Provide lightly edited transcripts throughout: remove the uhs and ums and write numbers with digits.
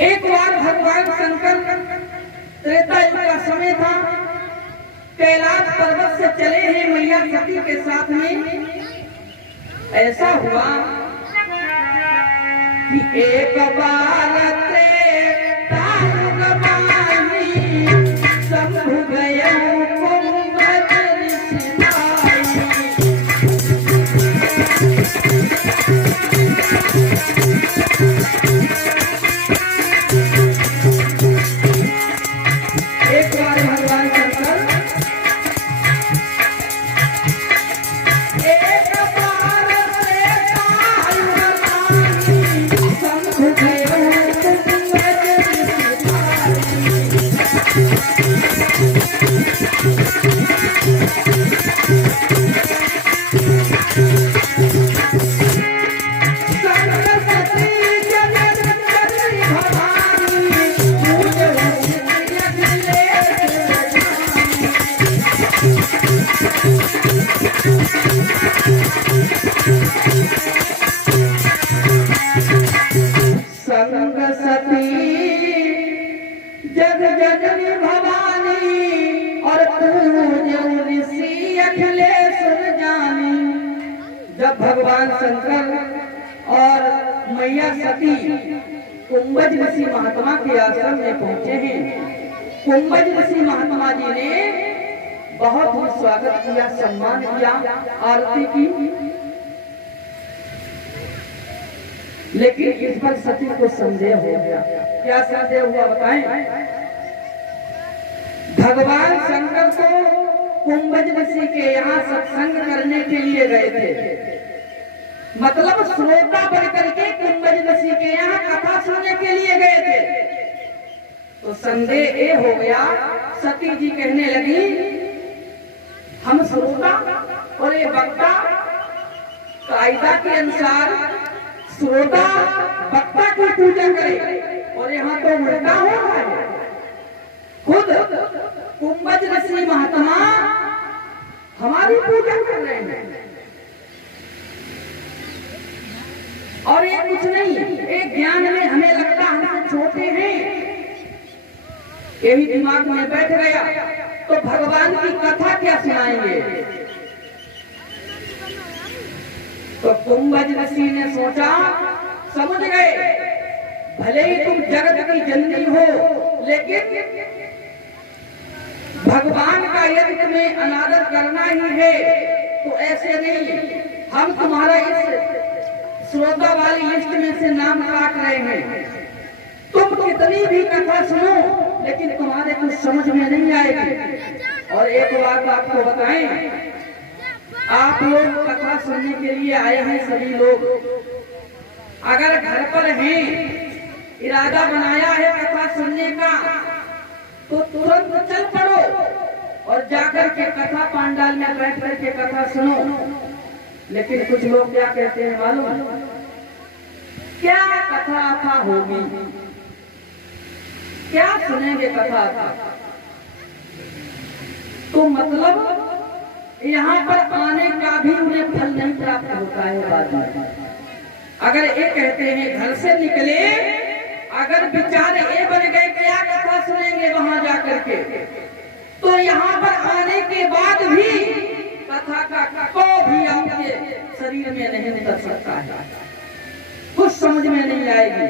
एक बार भगवान शंकर त्रेता युग का समय था, कैलाश पर्वत से चले हैं मैया सती के साथ में। ऐसा हुआ कि एक बार त्रेता युग माही शंभु गया कुंभज ऋषिमाई। एक बार भगवान शंकर एक बार त्रेता युग माही शंभु गया कुंभज संग सती जग जननी भवानी और पूज्य ऋषि अखिलेश्वर जानी। जब भगवान शंकर और मैया सती कुंभज ऋषि महात्मा के आश्रम में पहुंचे हैं, कुंभज ऋषि महात्मा जी ने बहुत ही स्वागत किया, सम्मान किया, आरती की। लेकिन इस पर सती को संदेह हो गया। क्या संदेह हुआ बताएं? भगवान शंकर को कुंभज ऋषि के यहाँ सत्संग करने के लिए गए थे, मतलब श्रोता बन करके कुंभज ऋषि के यहाँ कथा सुनने के लिए गए थे। तो संदेह ये हो गया, सती जी कहने लगी हम श्रोता और ये वक्ता, कायदा के अनुसार श्रोता वक्ता की पूजा करे और यहाँ तो उल्टा हो रहा है। खुद कुंभज ऋषि महात्मा हमारी पूजा कर रहे हैं। और ये कुछ नहीं, एक ज्ञान में हमें लगता हम छोटे हैं, यही दिमाग में बैठ गया, तो भगवान की कथा क्या सुनाएंगे। तो कुंभज ऋषि ने सोचा, समझ गए भले ही तुम जगत की जननी हो, लेकिन भगवान का यदि तुम्हें अनादर करना ही है तो ऐसे नहीं, हम तुम्हारा इस श्रोता वाली लिस्ट में से नाम काट रहे हैं। तुम कितनी भी कथा सुनो लेकिन तुम्हारे कुछ समझ में नहीं आएगी। और एक बात आपको बताएं, आप लोग कथा सुनने के लिए आए हैं, सभी लोग अगर घर पर हैं, इरादा बनाया है कथा सुनने का, तो तुरंत चल पड़ो और जाकर के कथा पंडाल में बैठ कर के कथा सुनो। लेकिन कुछ लोग क्या कहते हैं मालूम? क्या कथा होगी, क्या सुनेंगे कथा था। तो मतलब यहाँ पर आने का भी उन्हें फल नहीं प्राप्त होता है बाद में। अगर ये कहते हैं घर से निकले, अगर विचार ये बन गए क्या कथा सुनेंगे वहां जाकर के, तो यहाँ पर आने के बाद भी कथा का को भी आपके शरीर में नहीं उतर सकता है, कुछ समझ में नहीं आएगी।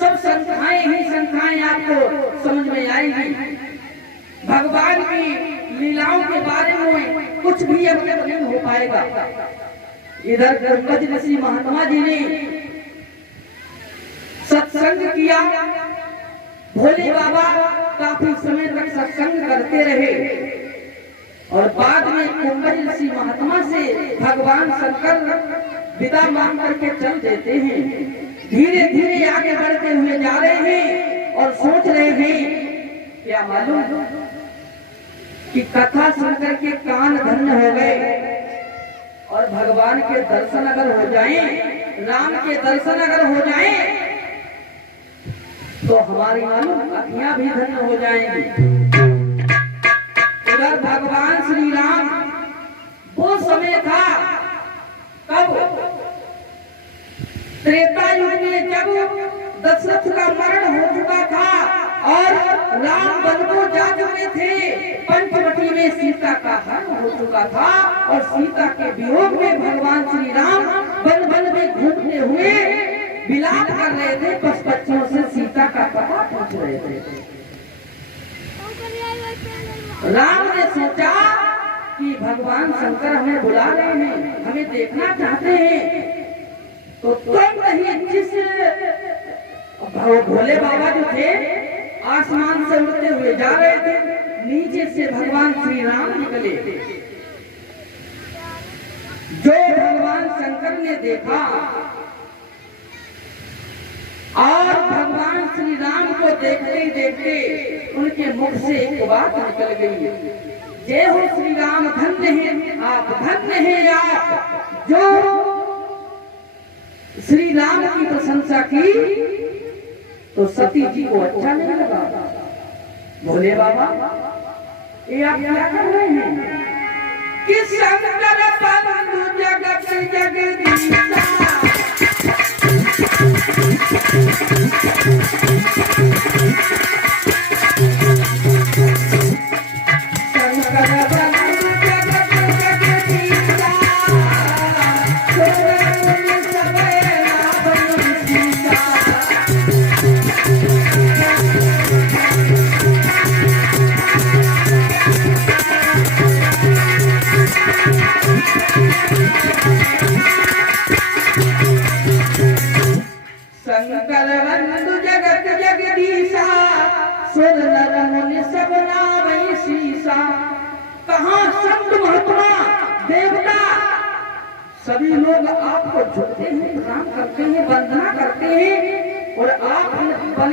सब संख्याएं ही संख्याएं आपको समझ में आएगी। भगवान की लीलाओं के बारे में कुछ भी अवगत नहीं हो पाएगा। इधर कुंभज ऋषि महात्मा जी ने सत्संग किया, भोले बाबा काफी समय तक सत्संग करते रहे और बाद में कुंभज ऋषि महात्मा से भगवान शंकर विदा मांग करके चल देते हैं। धीरे धीरे आगे बढ़ते हुए जा रहे हैं और सोच रहे हैं क्या मालूम कि कथा सुनकर के कान धन्य हो गए और भगवान के दर्शन अगर हो जाएं, राम के दर्शन अगर हो जाएं, तो हमारी मालूम अखियां भी धन्य हो जाएंगी। उधर भगवान श्री राम, वो समय था कब त्रेता युग में, जब दशरथ का मरण हो चुका था और राम वन को जा चुके थे। पंचवटी में सीता का हरण हो चुका था और सीता के वियोग में भगवान श्री राम वन वन में घूमते हुए विलाप कर रहे थे। पशु पक्षियों से सीता का पता पूछ रहे थे। राम ने सोचा कि भगवान शंकर हमें बुला रहे हैं, हमें देखना चाहते हैं, तो तुम नहीं जिस भोले बाबा जो थे आसमान से उड़ते हुए जा रहे थे, नीचे से भगवान श्री राम निकले। जो भगवान शंकर ने देखा और भगवान श्री राम को देखते ही देखते उनके मुख से एक बात निकल गई, जय हो श्री राम, धन्य हैं आप, धन्य हैं आप। जो श्री राम की प्रशंसा की तो सती जी को अच्छा नहीं लगा। बोले बाबा ये आप क्या कर रहे हैं? कि शंकर बंधु जगत जगदीशा, शंकर बंधु जगत जगदीशा, सुर नर मुनि सब नामै शीशा। कहाँ संत महात्मा देवता सभी लोग आपको झुकते हैं, प्रणाम करते हैं, वंदना करते हैं और आप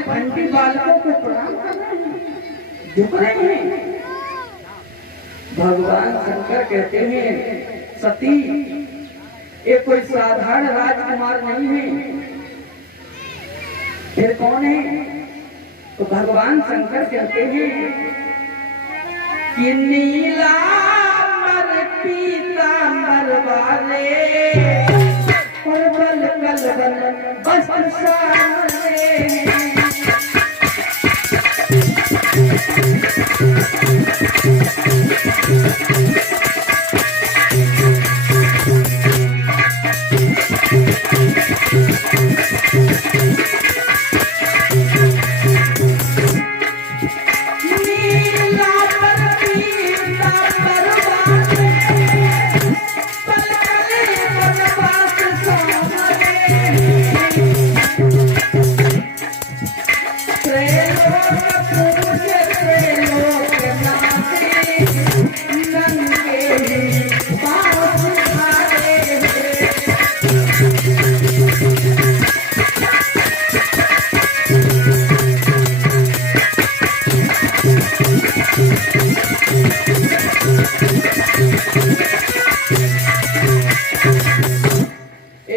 घंटी बालकों को प्रणाम कर रहे हैं, झुक रहे हैं। भगवान शंकर कहते हैं सती ये कोई साधारण राजकुमार नहीं है, फिर कौन है? तो भगवान शंकर कहते हैं कि नीलांबर पीतांबर वाले पर्वल कलवन वस्त्र सारे।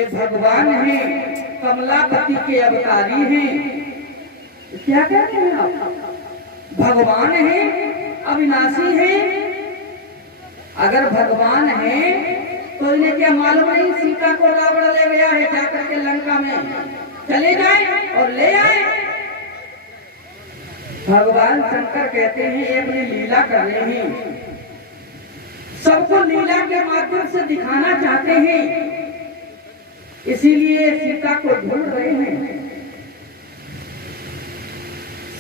भगवान है, कमलापति के अवतारी हैं। क्या कहते हैं आप? भगवान है, अविनाशी है। अगर भगवान है तो इन्हें क्या मालूम नहीं सीता को रावण ले गया है जाकर के लंका में, चले जाए और ले आए। भगवान शंकर कहते हैं ये अपनी लीला कर रहे हैं, सबको लीला के माध्यम से दिखाना चाहते हैं, इसीलिए सीता को ढूंढ रहे हैं।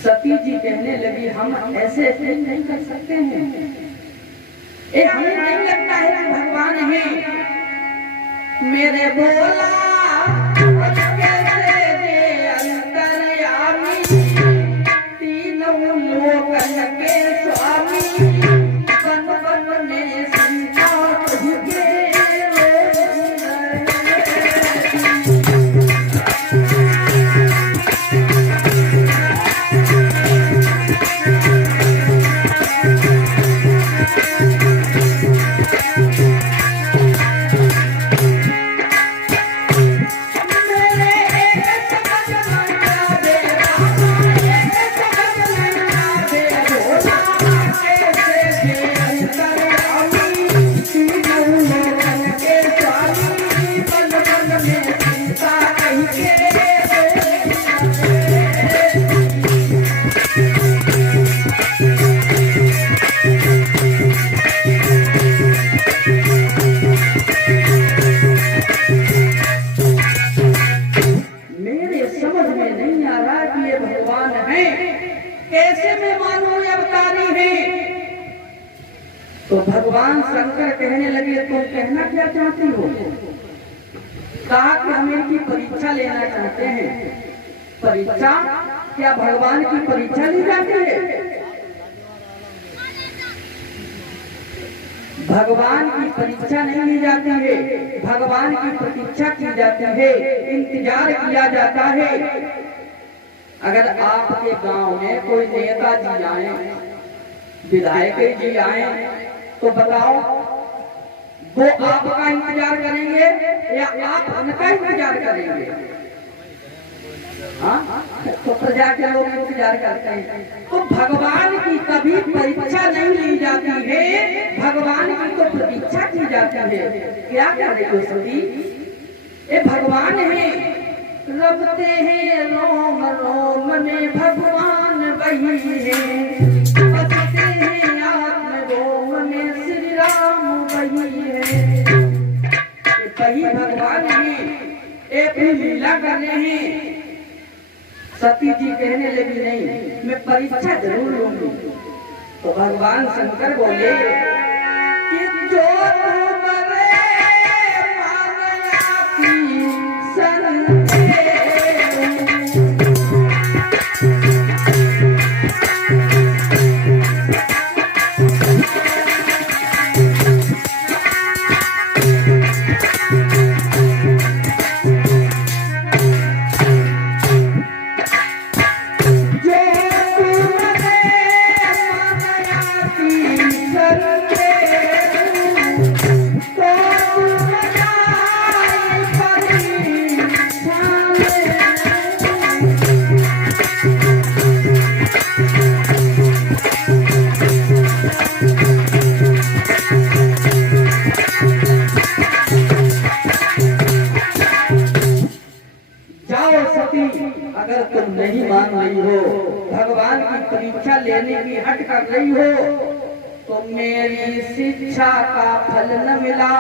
सती जी कहने लगी हम ऐसे ऐसे नहीं कर सकते हैं, ये हमें नहीं लगता है कि भगवान है। मेरे बोला कैसे दे अंतर्यामी, तीनों लोकन के स्वामी, बन बन ने सीता तुझे समझ में नहीं आ रहा कि ये भगवान है, कैसे मैं मानूं ये अवतारी है। तो भगवान शंकर कहने लगे तुम कहना क्या चाहती हो? कहा कि हम इनकी परीक्षा लेना चाहते हैं। परीक्षा? क्या भगवान की परीक्षा ली जाती है? भगवान की परीक्षा नहीं ली जाती है, भगवान की प्रतीक्षा की जाती है, इंतजार किया जाता है। अगर आपके गांव में कोई नेताजी आए, विधायक जी आए, तो बताओ वो आपका इंतजार करेंगे या आप उनका इंतजार करेंगे? हाँ, तो प्रजा के लोग इंतजार करते हैं। तो भगवान की कभी परीक्षा नहीं ली जाती है, भगवान की तो प्रतीक्षा की जाती है। क्या कर रही हो सभी? ये भगवान है, रबते हैं रोम रोम में भगवान वही है, बसते हैं आत्म रोम में श्री राम वही है। वही भगवान है, एक लीला कर रहे हैं। सती जी कहने लगी नहीं, मैं परीक्षा जरूर लूंगी। तो भगवान शंकर बोले कि जो अगर तुम नहीं मान रही हो, भगवान की परीक्षा लेने की हट कर रही हो, तो मेरी शिक्षा का फल न मिला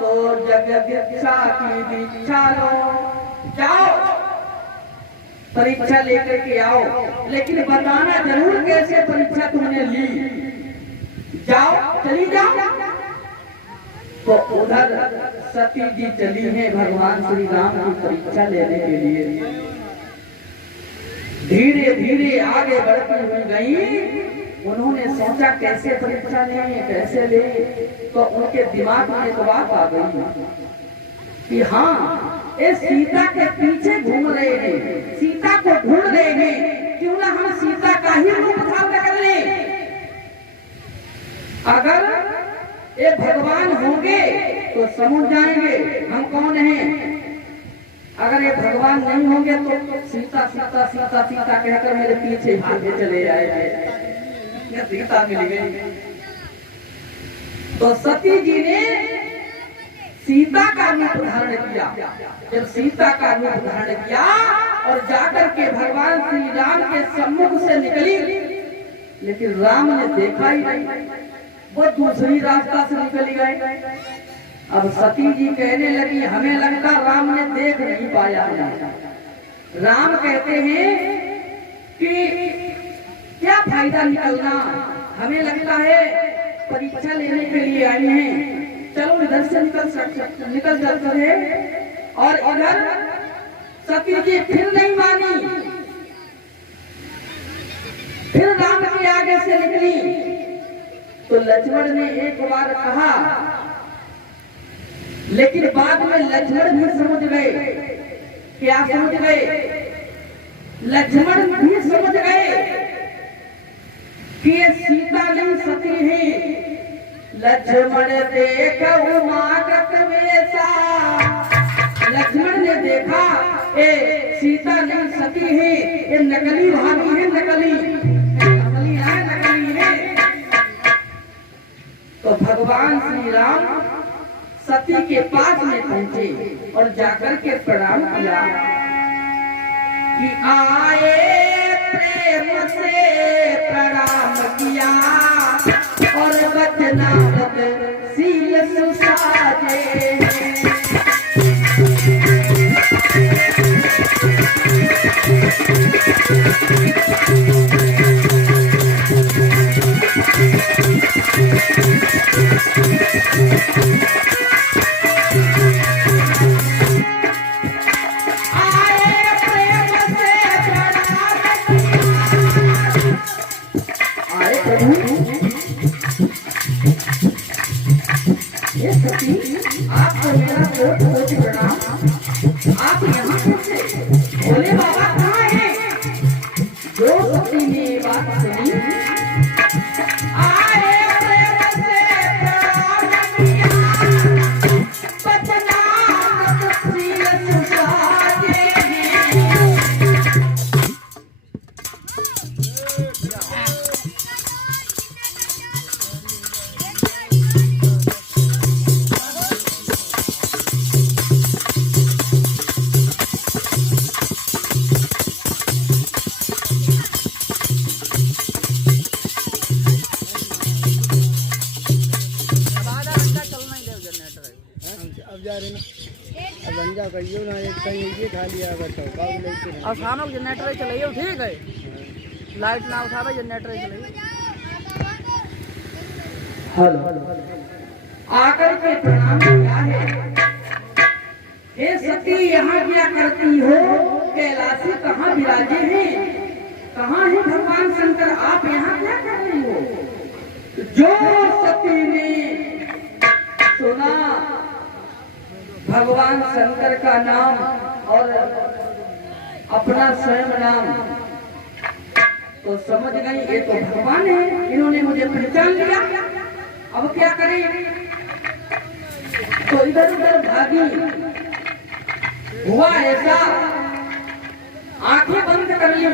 तो जग दीक्षा की दीक्षा लो। जाओ परीक्षा लेकर के आओ, लेकिन बताना जरूर कैसे परीक्षा तुमने ली। जाओ, चली जाओ। तो उधर सती जी चली है भगवान श्री राम की परीक्षा लेने के लिए। धीरे धीरे आगे बढ़ती हुई गई। उन्होंने सोचा कैसे परीक्षा लें, कैसे ले। तो उनके दिमाग में एक बात आ गई कि हाँ, ये सीता के पीछे घूम रहे हैं, सीता को ढूंढ रहे हैं, क्यों ना हम सीता का ही रूप धारण कर लें। अगर ये भगवान होंगे तो समझ जाएंगे हम कौन हैं। अगर ये भगवान नहीं होंगे तो सीता सीता सीता सीता कहकर मेरे पीछे भागे चले जाएंगे। सीता मिल गई। तो सती जी ने सीता का रूप धारण किया। जब सीता का रूप धारण किया और जाकर के भगवान श्री राम के सम्मुख से निकली, लेकिन राम ने देखा ही नहीं, वो दूसरी रास्ता से निकल गए। अब सती जी कहने लगी हमें लगता राम ने देख नहीं पाया है। राम कहते हैं कि क्या फायदा निकलना, हमें लगता है परीक्षा लेने के लिए आई हैं, चलो इधर से निकल जाते हैं। और इधर सती जी फिर नहीं मानी, फिर राम के आगे से निकली। तो लक्ष्मण ने एक बार कहा, लेकिन बाद में लक्ष्मण भी समझ गए। क्या समझ गए? लक्ष्मण भी समझ गए कि ये सीता नहीं सती है। लक्ष्मण देख उमागत वेसा, लक्ष्मण ने देखा ये सीता नहीं सती है, ये नकली भाभी है, नकली है, नकली है। तो भगवान श्री राम सती के पास में पहुंचे और जाकर के प्रणाम किया कि आए प्रेम से प्रणाम किया और वचनावत सील सुसाजे। सती, आपको मेरा कोट कोट प्रणाम। आप यहाँ कैसे? भोले बाबा कहाँ हैं? जो सती ने ये बात सुनी, आए प्रेम से प्रणाम किया, बदनाम तस्वीर सुसाजे हैं। अब जा रहे ना, अब गंजा कहियो ना, एक कहीं ये खा लिया अगर तो काऊ लेके और शाम को जनरेटर चलाइए, ठीक है, लाइट ना उठावे, जनरेटर चलाइए। हेलो, आकर के प्रणाम किया है। हे सती, यहाँ क्या करती हो? कैलाशी कहाँ विराजे हैं? कहाँ है भगवान शंकर? आप यहाँ क्या कर रही हो? जो सती ने सुना भगवान शंकर का नाम और अपना स्वयं नाम, तो समझ गई ये तो भगवान है, इन्होंने मुझे पहचान लिया, अब क्या करें? तो इधर उधर भागी। हुआ ऐसा, आंखें बंद कर ली,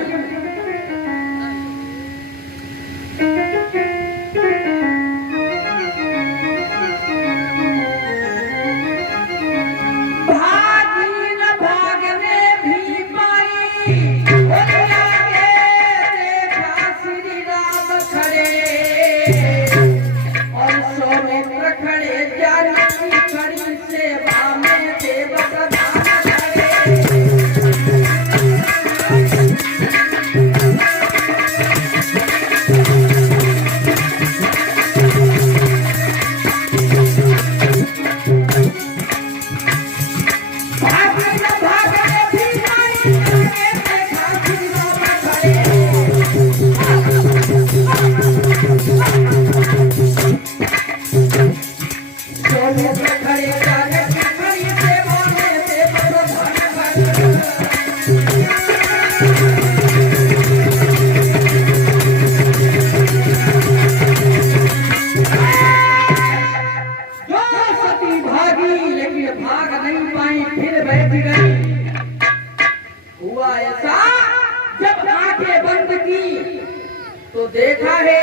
तो देखा है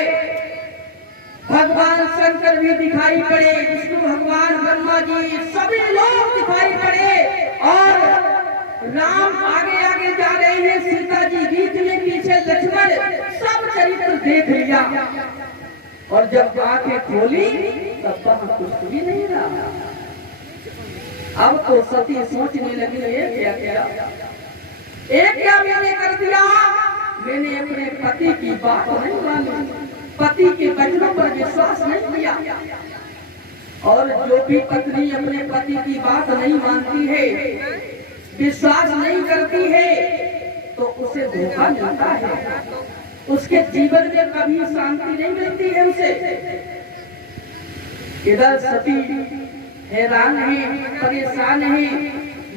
भगवान शंकर भी दिखाई पड़े, विष्णु भगवान, ब्रह्मा जी, सभी लोग दिखाई पड़े और राम आगे आगे जा रहे हैं, सीता जी बीच में, पीछे लक्ष्मण, सब चरित्र देख लिया। और जब आंखें खोली तब वहां कुछ भी नहीं रहा। अब तो सती सोचने लगी, ये क्या किया? एक क्या मैंने कर दिया? मैंने अपने पति की बात नहीं मानी, पति के वचनों पर विश्वास नहीं किया। और जो भी पत्नी अपने पति की बात नहीं मानती है, विश्वास नहीं करती है, तो उसे धोखा मिलता है, उसके जीवन में कभी शांति नहीं मिलती है उसे। इधर सती हैरान है, परेशान है,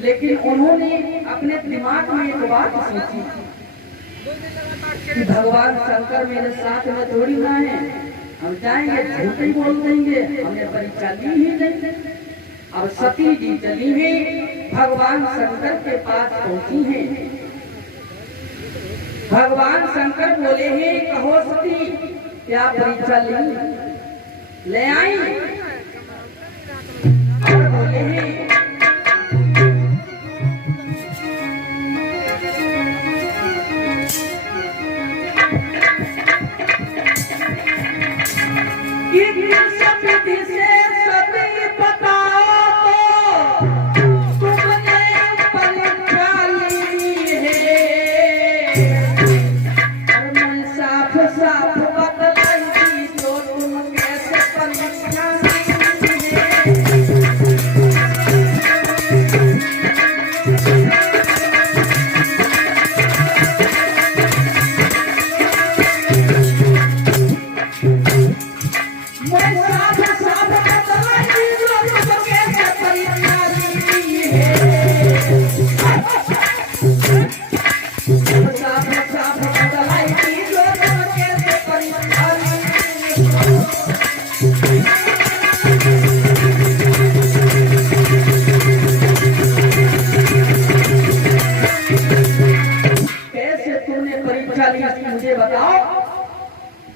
लेकिन उन्होंने अपने दिमाग में एक बात सोची कि भगवान शंकर मेरे साथ में थोड़ी ना है, हम जाएंगे झूठ ही बोल देंगे, हमने परीक्षा ली ही नहीं। अब सती जी चली है, भगवान शंकर के पास पहुंची है। भगवान शंकर बोले हैं, कहो सती क्या परीक्षा ली? ले आई? और बोले हैं तुमने परीक्षा ली इसकी मुझे बताओ।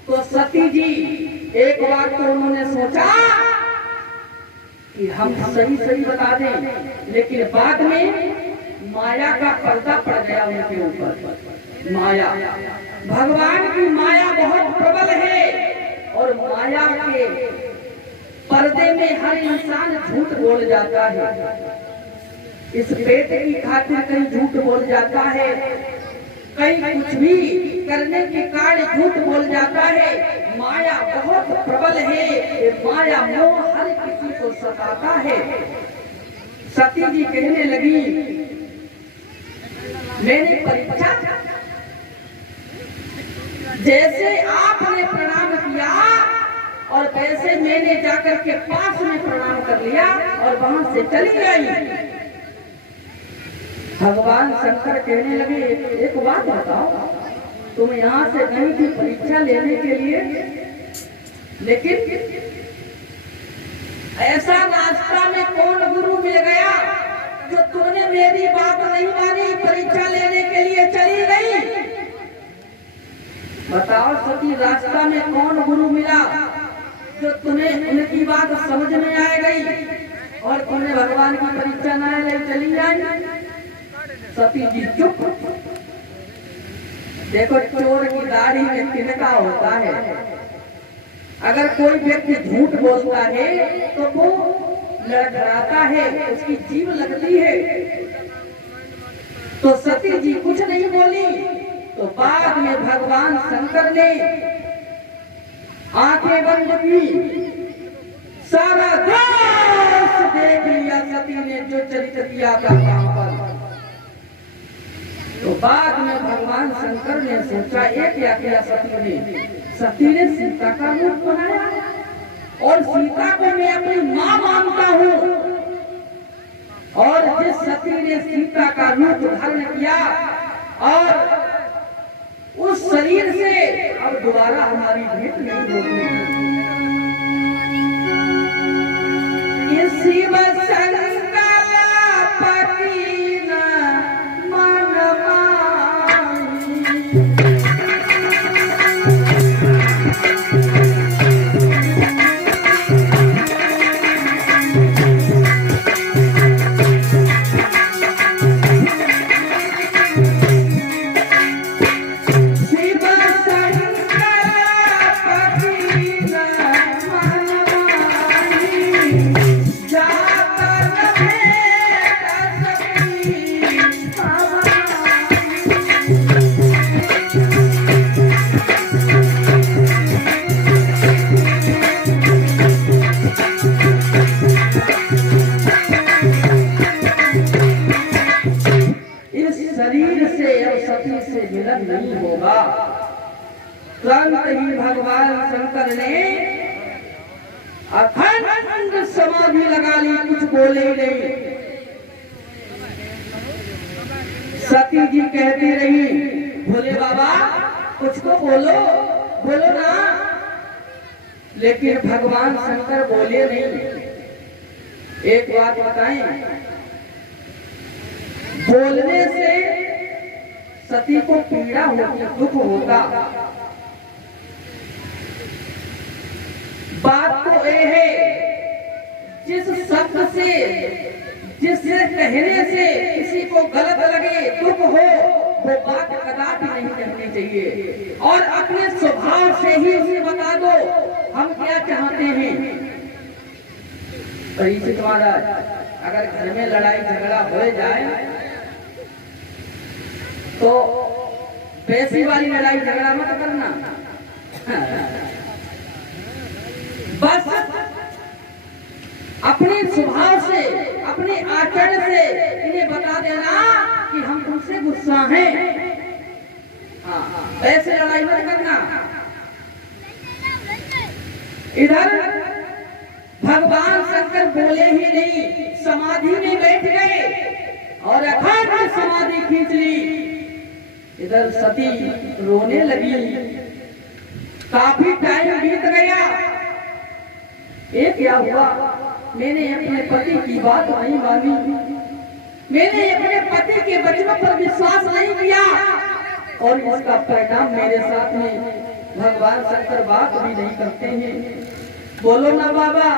तो सती जी एक बार तो उन्होंने सोचा कि हम सही सही बता दें, लेकिन बाद में माया का पर्दा पड़ गया उनके ऊपर। माया, भगवान की माया बहुत प्रबल है और माया के पर्दे में हर इंसान झूठ बोल जाता है। इस पेट की खातिर कहीं झूठ बोल जाता है, कहीं कुछ भी करने के कारण झूठ बोल जाता है। माया बहुत प्रबल है, ये माया मोह हर किसी को सताता है। सती जी कहने लगी, मैंने परीक्षा जैसे आपने प्रणाम किया और वैसे मैंने जाकर के पास में प्रणाम कर लिया और वहां से चली आई। भगवान शंकर कहने लगे, एक बात बताओ, तुम यहाँ से गई थी परीक्षा लेने के लिए, लेकिन ऐसा रास्ता में कौन गुरु मिल गया जो तुमने मेरी बात नहीं मानी, परीक्षा लेने के लिए चली गई? बताओ सती, रास्ता में कौन गुरु मिला जो तुम्हें उनकी बात समझ में आ गई और तुमने भगवान की परीक्षा न ले चली आई? सती जी चुप। देखो, चोर की दाढ़ी में तिनका होता है। अगर कोई व्यक्ति झूठ बोलता है तो वो लड़खड़ाता है, उसकी जीभ लगती है। तो सती जी कुछ नहीं बोली। तो बाद में भगवान शंकर ने आंखें बंद की, सारा देश देख लिया सती ने जो चरित्र किया था वहां पर। तो बाद में भगवान शंकर ने सोचा, एक क्या किया सती ने सीता का रूप बनाया और सीता को मैं अपनी मां मानता हूँ। और जिस सती ने सीता का रूप धारण किया और उस शरीर से अब दोबारा हमारी भेंट नहीं होगी। शिव नहीं होगा। तुरंत ही भगवान शंकर ने अखंड समाधि लगा ली, कुछ बोले ही नहीं। सती जी कहती रही, भोले बाबा कुछ तो बोलो, बोलो ना। लेकिन भगवान शंकर बोले नहीं। एक बात बताएं, बोलने से सती को पीड़ा होती, दुख होता। बात तो यह है, जिस शब्द से, जिससे कहने से किसी को गलत लगे, दुख हो, वो बात कदापि नहीं कहनी चाहिए। और अपने स्वभाव से ही उसे बता दो हम क्या चाहते हैं। परीक्षित महाराज, अगर घर में लड़ाई झगड़ा हो जाए तो पैसी वाली लड़ाई झगड़ा मत करना, बस अपने स्वभाव से, अपने आचरण से इन्हें बता देना कि हम तुमसे गुस्सा हैं। ऐसे लड़ाई मत करना। इधर भगवान शंकर बोले ही नहीं, समाधि में बैठ गए और अखंड समाधि खींच ली। इधर सती रोने लगी। काफी टाइम बीत गया। ये क्या हुआ, मैंने अपने पति की बात नहीं मानी, मैंने अपने पति के वचनों पर विश्वास नहीं किया, और इसका परिणाम मेरे साथ में भगवान शंकर बात भी नहीं करते हैं। बोलो ना बाबा।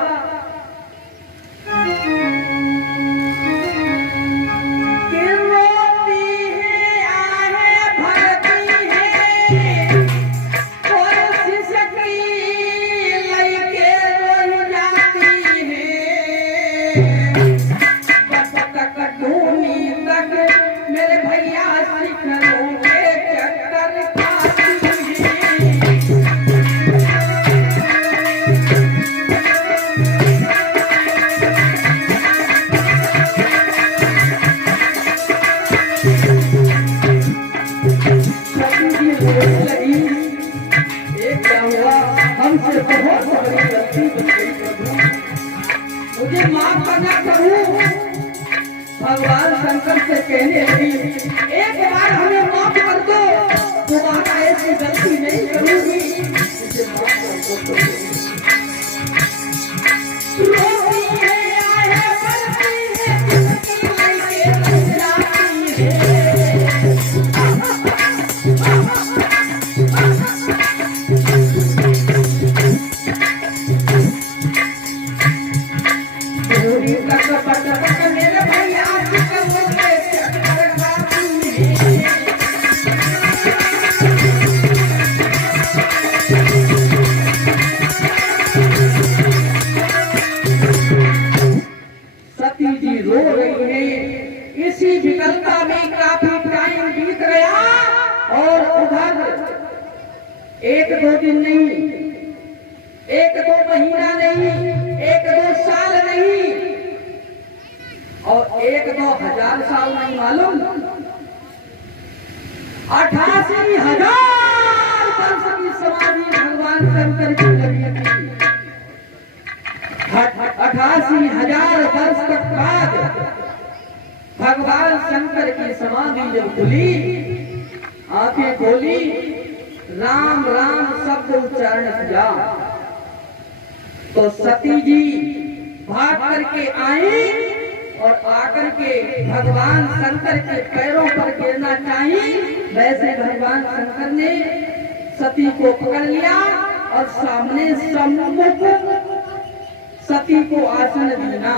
मुझे माफ करना प्रभु। भगवान शंकर से कहने लगी, एक बार हमें माफ कर दो, दोबारा ऐसी गलती नहीं करूंगी, मुझे माफ कर दो। इसी विकलता में काफी टाइम बीत गया और उधर एक दो दिन नहीं, एक दो महीना नहीं, एक दो साल नहीं और एक दो हजार साल नहीं, मालूम 88,000 वर्ष की समाधि भगवान शंकर की लगी थी। 88,000 वर्ष तक बाद भगवान शंकर की समाधि जब खुली, आंखें खोली, राम राम शब्द उच्चारण किया तो सती जी भाग करके आई और आकर के भगवान शंकर के पैरों पर गिरना चाहिए। वैसे भगवान शंकर ने सती को पकड़ लिया और सामने सम्मुख सती को आसन देना।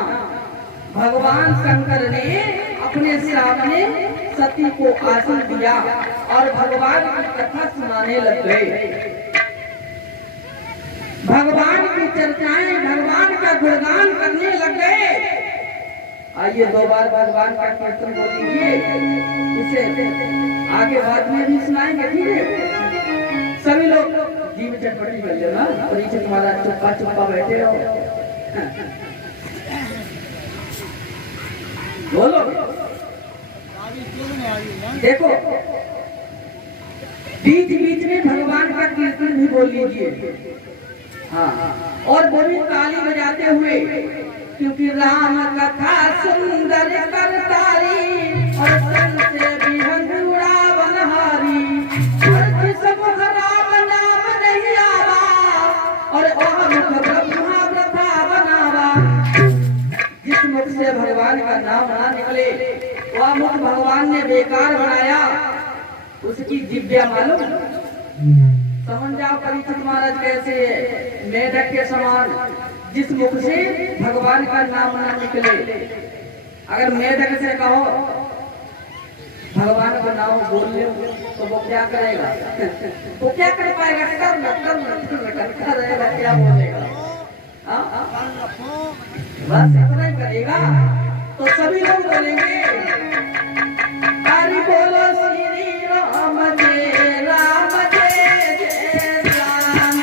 भगवान शंकर ने अपने सामने सती को आसन दिया और भगवान की कथा सुनाने लग गए। भगवान की चर्चाएं, भगवान का गुणगान करने लग गए। आइए 2 बार भगवान का कीर्तन बोल लीजिए, इसे आगे बाद में भी सुनाएंगे, ठीक है? सभी लोग जी में चटपटी कर लेना, परीक्षा तुम्हारा चुप्पा चुप्पा बैठे रहो। बोलो। देखो बीच बीच में भगवान का कीर्तन भी बोल लीजिए। हाँ, और बोली ताली बजाते हुए, क्योंकि राम कथा सुंदर करतारी और सन से भी हंजुड़ा बनहारी, और जिसमुख राम नाम नहीं आवा और मुख ब्रह्मा प्रथा बनावा। जिस मुख से भगवान का नाम ना निकले वह मुख भगवान ने बेकार बनाया। उसकी जिब्या मालूम, समझ जाओ परीक्षित महाराज कैसे है, मेढक के समान। जिस मुख से भगवान का नाम ना निकले, अगर मेढक से कहो भगवान का नाम बोल ले तो वो क्या करेगा? वो क्या कर पाएगा? करता रहेगा, क्या बोलेगा? बस इतना ही करेगा। तो सभी लोग बोलेंगे हरि बोलो श्री राम जय राम जय जय राम।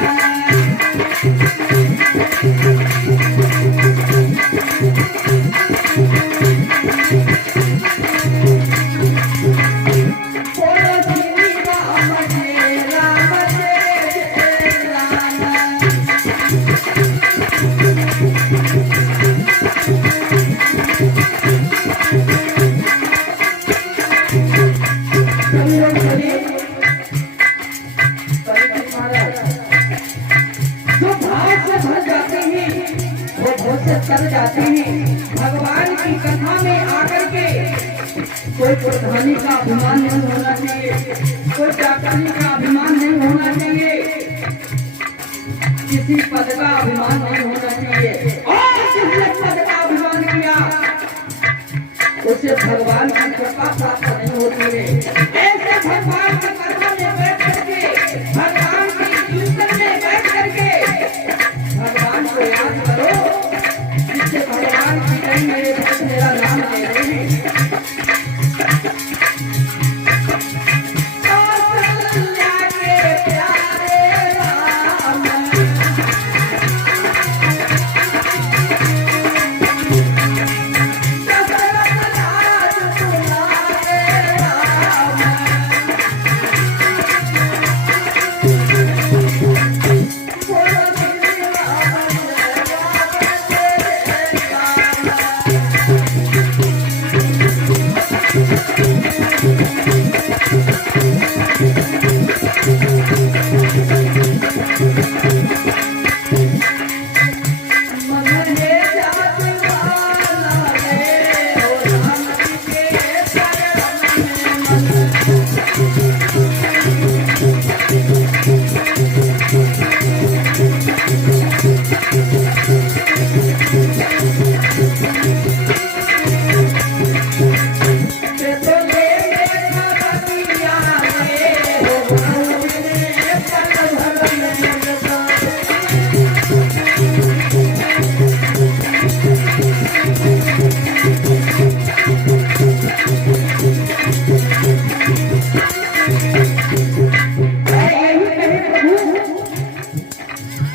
बोलो श्री राम जय राम जय जय राम। जो भाव से भर जाते हैं वो बहुत से कर जाते हैं। भगवान की कथा में आकर के कोई प्रधानी का अभिमान नहीं होना चाहिए। कोई चाकरी का अभिमान नहीं होना चाहिए, किसी पद का अभिमान नहीं होना चाहिए। और जिसने पद का अभिमान किया उसे भगवान की कृपा प्राप्त नहीं होती है। ऐसे भगवान के कदमों में बैठ करके, भगवान के कीर्तन में बैठ करके भगवान को याद करो, जिससे भगवान की कहीं मेरे भक्त मेरा नाम ले रहे हैं।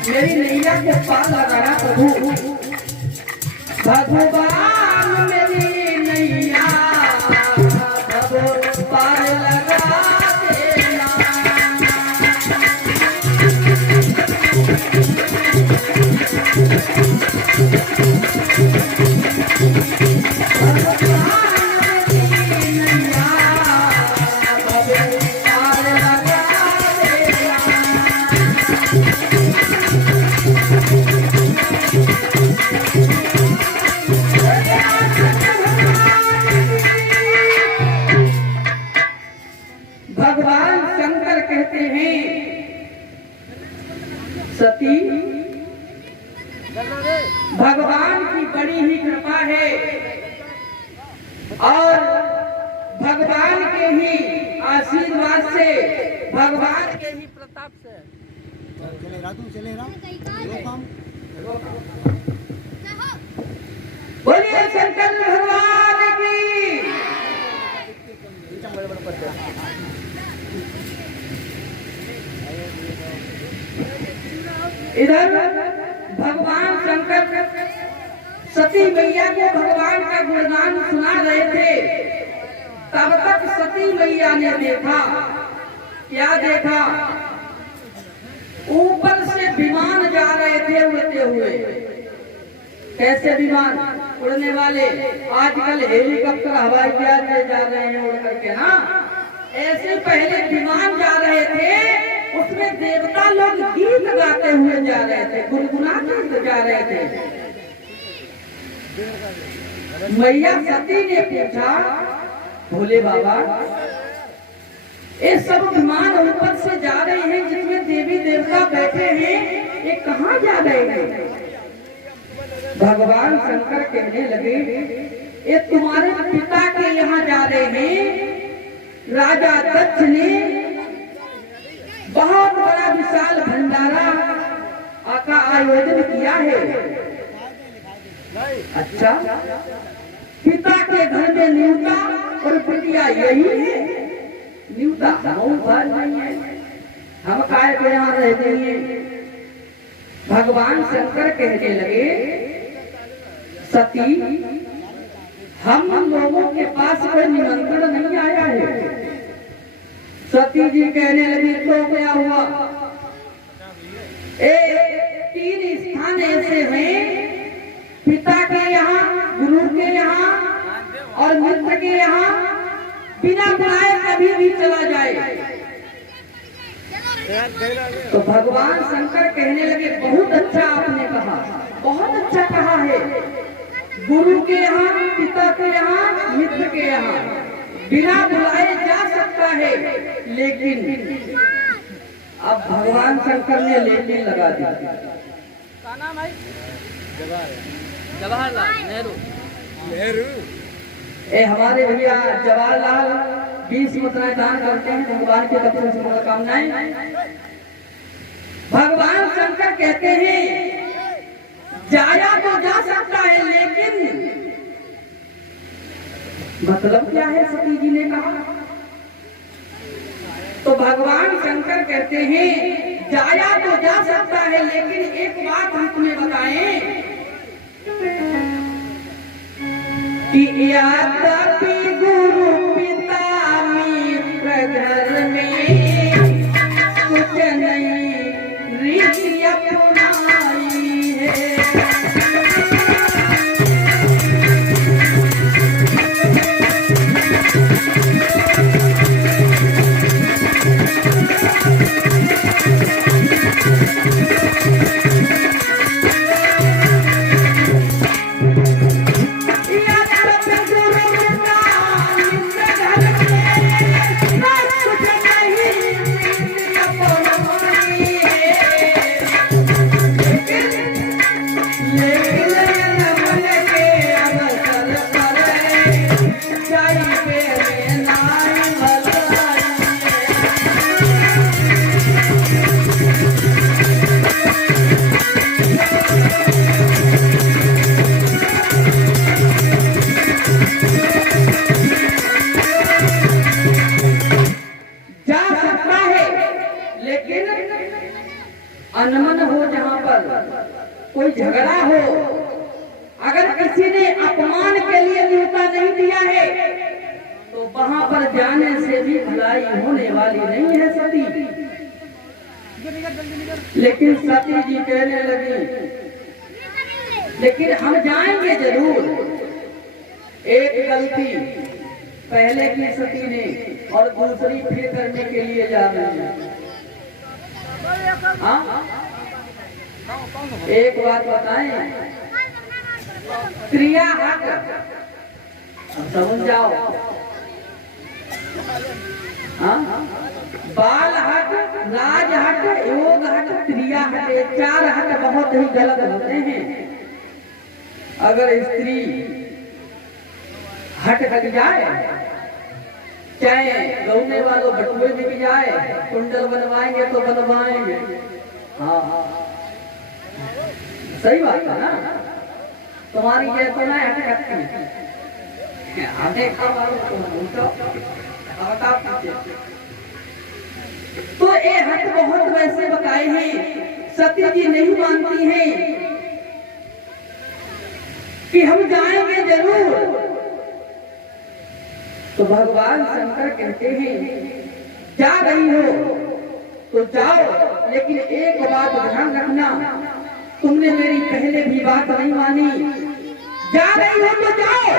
मेरी नैया के पार लगाना प्रभु, भगवान मेरी नैया प्रभु पार लगा देना। भगवान शंकर कहते हैं सती भगवान की बड़ी ही कृपा है और भगवान के ही आशीर्वाद से, भगवान के ही प्रताप से बोलिए शंकर भगवान की। इधर भगवान शंकर सती मैया को भगवान का गुणगान सुना रहे थे, तब तक सती मैया ने देखा, क्या देखा, ऊपर से विमान जा रहे थे उड़ते हुए। कैसे विमान? उड़ने वाले, आजकल हेलीकॉप्टर हवाई जहाज में जा रहे हैं उड़ करके ना, ऐसे पहले विमान जा रहे थे, उसमें देवता लोग गीत गाते हुए जा रहे थे, गुनगुनाते जा रहे थे। मैया सती ने पूछा, भोले बाबा ये सब विमान ऊपर से जा रहे हैं जिसमें देवी देवता बैठे हैं, ये कहाँ जा रहे हैं? भगवान शंकर कहने लगे, ये तुम्हारे पिता के यहाँ जा रहे हैं। राजा दक्ष ने बहुत बड़ा विशाल भंडारा का आयोजन किया है। अच्छा, पिता के घर में न्यूता और बिटिया यही है। न्यूता बहुत नहीं है, हम काय के यहाँ रहते हैं। भगवान शंकर कहने लगे, सती हम लोगों के पास कोई निमंत्रण नहीं आया है। सती जी कहने लगी, तो क्या हुआ? 3 स्थान ऐसे हैं, पिता के यहाँ, गुरु के यहाँ और मित्र के यहाँ, बिना बुलाए कभी भी चला जाए। तो भगवान शंकर कहने लगे, बहुत अच्छा आपने कहा, बहुत अच्छा कहा है। गुरु के यहाँ, पिता के यहाँ, मित्र के यहाँ बिना बुलाए जा सकते सकता है, लेकिन अब भगवान शंकर ने लेने लगा दी। क्या नाम है? जवाहरलाल नेहरू। ए हमारे भैया जवाहरलाल 20 मुद्राएं दान करते हैं, भगवान की तरफ से मनोकामनाएं। भगवान शंकर कहते हैं जाया तो जा सकता है, लेकिन मतलब क्या है? सती जी ने कहा। तो भगवान शंकर कहते हैं जाया तो जा सकता है, लेकिन एक बात हम तुम्हें बताएं कि याद्यपि गुरु पिता मित्र घर में कुछ नहीं रीति अपनाई है। अनमन हो, जहाँ पर कोई झगड़ा हो, अगर किसी ने अपमान के लिए न्योता नहीं दिया है तो वहाँ पर जाने से भी भलाई होने वाली नहीं है सती। लेकिन सती जी कहने लगी लेकिन हम जाएंगे जरूर। एक गलती पहले की सती ने और दूसरी फिर करने के लिए जा रही है। हाँ? एक बात बताएं, क्रिया हट, समझ जाओ। हाँ? बाल हट, राज हट, योग हट, क्रिया हट, ये 4 हट बहुत ही गलत होते हैं। अगर स्त्री हट कट जाए, चाहे गौने वालों बटुए बिक जाए, कुंडल बनवाएंगे तो बनवाएंगे। हाँ सही बात है ना। तुम्हारी ये तो ना हट सकती तो ये हट बहुत वैसे बताए हैं। सती जी नहीं मानती हैं कि हम जाएंगे जरूर। तो भगवान शंकर कहते हैं जा रही हो तो जाओ, लेकिन एक बात ध्यान रखना, तुमने मेरी पहले भी बात नहीं मानी। जा रही हो तो जाओ,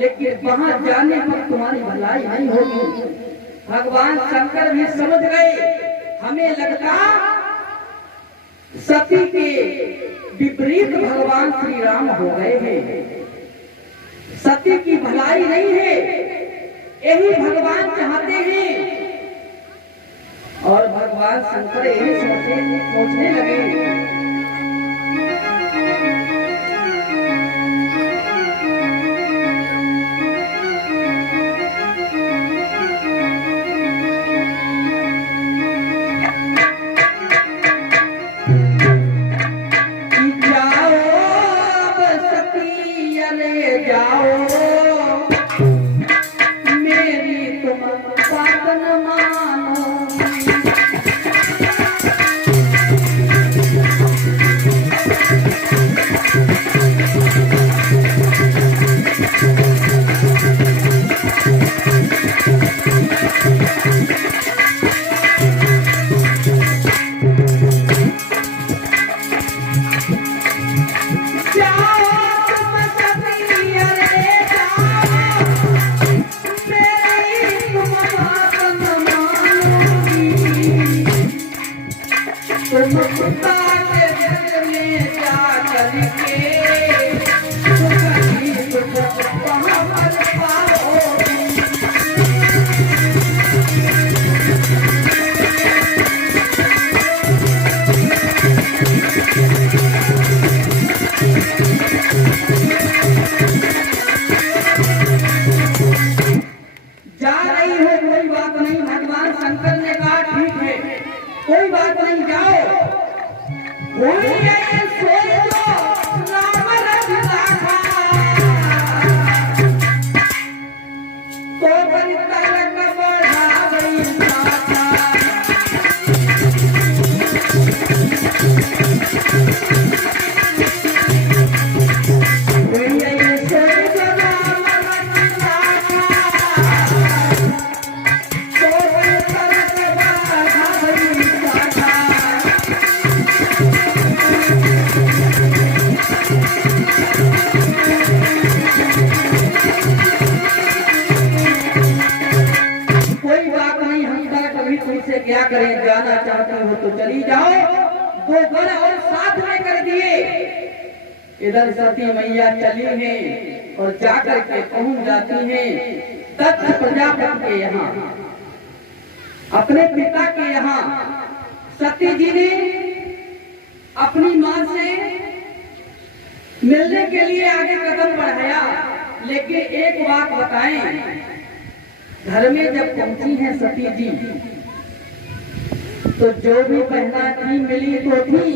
लेकिन वहां जाने पर तुम्हारी भलाई नहीं होगी। भगवान शंकर भी समझ गए, हमें लगता सती के विपरीत भगवान श्री राम हो गए हैं। सती की भलाई नहीं है, यही भगवान चाहते हैं। और भगवान शंकर यही सोचने लगे मानो हुई है सोई जो राम रघुनाथा, तो बनता रंग बढ़ावई साथा। हुई है सोई जो राम रघुनाथा, तो बनता रंग बढ़ावई साथा। कोई बात नहीं, हम कभी तुमसे क्या करें, जाना चाहती हो तो चली जाओ। दो घर और साथ में कर दिए। इधर सती मैया चली हैं और जाकर के पहुंच जाती हैं दक्ष प्रजापति के यहाँ, अपने पिता के यहाँ। सती जी ने अपनी मां से मिलने के लिए आगे कदम बढ़ाया, लेकिन एक बात बताएं, घर में जब पहुंची हैं सती जी, तो जो भी पहना थी मिली तो थी,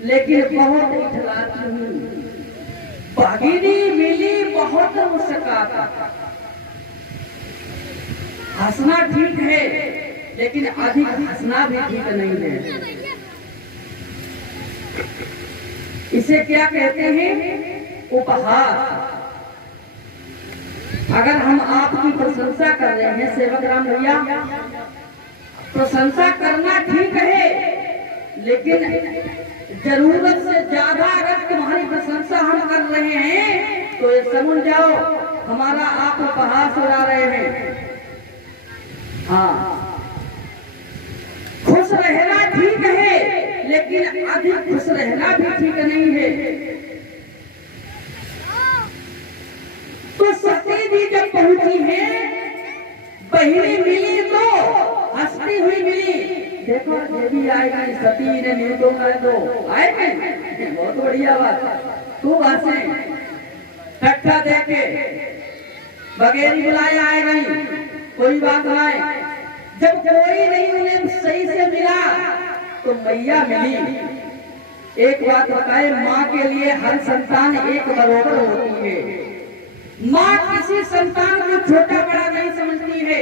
लेकिन बहुत इठलाती हुई। भागिनी मिली बहुत मुस्कुराता। हंसना ठीक है, लेकिन अधिक हंसना भी ठीक नहीं है। इसे क्या कहते हैं? उपहास। अगर हम आपकी प्रशंसा कर रहे हैं सेवक राम भैया, प्रशंसा करना ठीक है, लेकिन जरूरत से ज्यादा अगर तुम्हारी प्रशंसा हम कर रहे हैं तो ये समझ जाओ हमारा आप उपहास उड़ा रहे हैं। हाँ, खुश रहना ठीक है, लेकिन अधिक खुश रहना भी ठीक नहीं है। तो सती जी जब पहुंची है, बहिनी मिली तो हंसती हुई मिली। देखो देवी आएगी, सती ने न्यूटों कर दो आए, बहुत बढ़िया बात। तू हंसे ठट्ठा देके बगैर बुलाए आए गई, कोई बात नहीं। जब कोई नहीं उन्हें सही से मिला तो मैया मिली। एक बात बताए, माँ के लिए हर संतान एक बराबर होती है। माँ किसी संतान को छोटा बड़ा नहीं समझती है।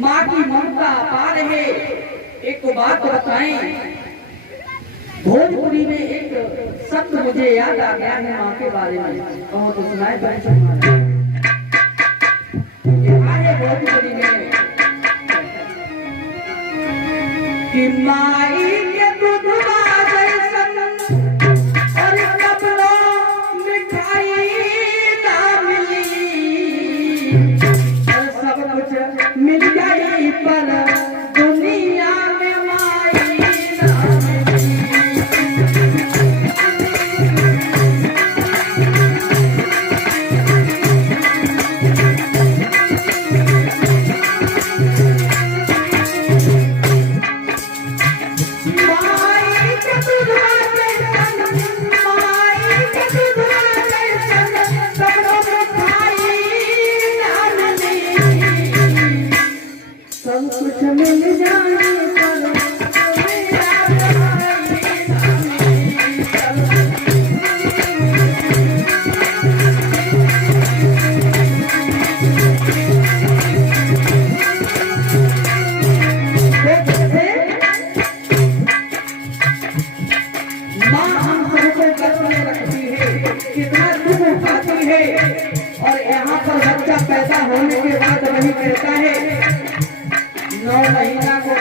माँ की ममता अपार है। एक बात बताएं, भोजपुरी में एक शब्द मुझे याद आ गया है माँ के बारे में, कहो तो सुनाए तो सुनाए। भोजपुरी में कि माई के दूधवा जैसन और कपड़ो मिठाई ना मिली, और सब कुछ मिल जाई पर दुनिया में माई ना मिली। सब कुछ मिल जाने पर माँ हम सबको गर्व में रखती है, कितना दुख उठाती है। और यहाँ पर बच्चा पैदा होने के बाद वही कहता है 9 महीना को